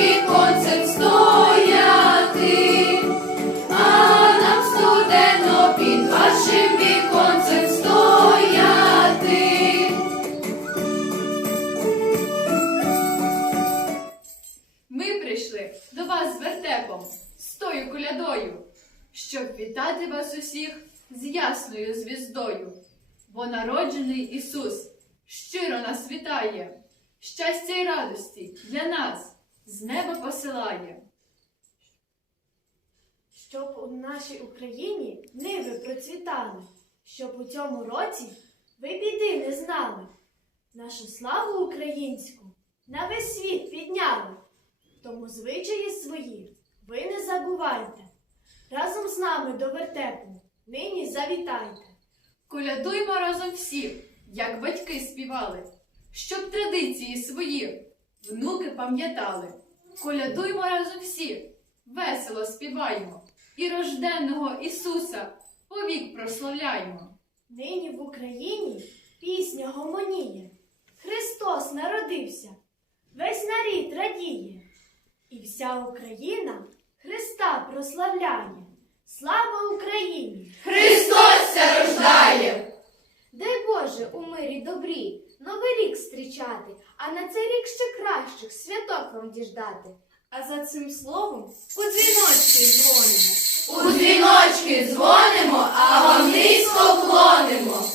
віконцем стояти, а нам студено під вашим віконцем стояти. Ми прийшли до вас вертепом, з тою колядою, щоб вітати вас усіх з ясною звіздою, бо народжений Ісус щиро нас вітає. Щастя й радості для нас з неба посилає. Щоб у нашій Україні ниви процвітали, щоб у цьому році ви біди не знали. Нашу славу українську на весь світ підняли. Тому звичаї свої ви не забувайте. Разом з нами до вертепу нині завітайте. Колядуймо разом всі, як батьки співали, щоб традиції свої внуки пам'ятали. Колядуймо разом всі, весело співаймо, і рожденного Ісуса повік прославляймо. Нині в Україні пісня гомоніє. Христос народився, весь нарід радіє, і вся Україна Христа прославляє. Слава Україні! Христос ся рождає! Дай Боже у мирі добрі новий рік зустрічати, а на цей рік ще кращих святок вам діждати. А за цим словом у дзвіночки дзвонимо. У дзвіночки дзвонимо, а вам низько вклонимо.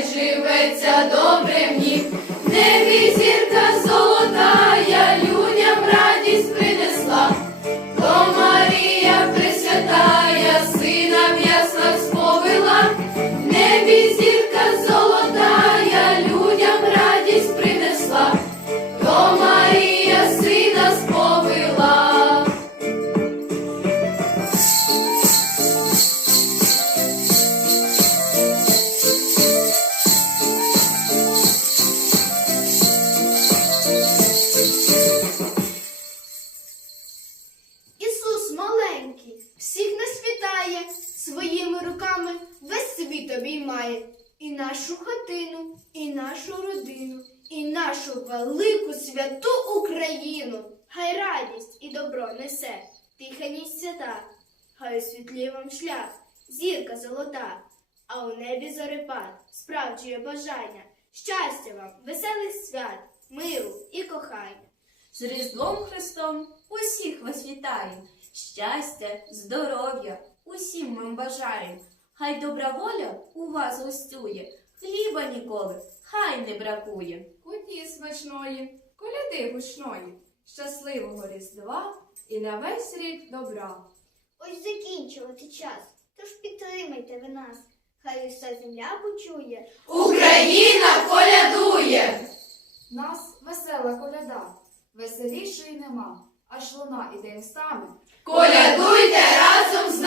Живеться добре хатину, і нашу родину, і нашу велику святу Україну. Хай радість і добро несе, тиха свята, хай освітлює вам шлях, зірка золота, а у небі зорепад справджує бажання, щастя вам, веселих свят, миру і кохання. З Різдвом Христом усіх вас вітаємо. Щастя, здоров'я усім ми бажаємо. Хай добра воля у вас гостює, хліба ніколи, хай не бракує. Куті смачної, коляди гучної, щасливого Різдва і на весь рік добра. Ось закінчувати час, тож підтримайте ви нас. Хай уся земля почує. Україна колядує! Нас весела коляда, веселішої нема, аж луна іде устами. Колядуйте разом з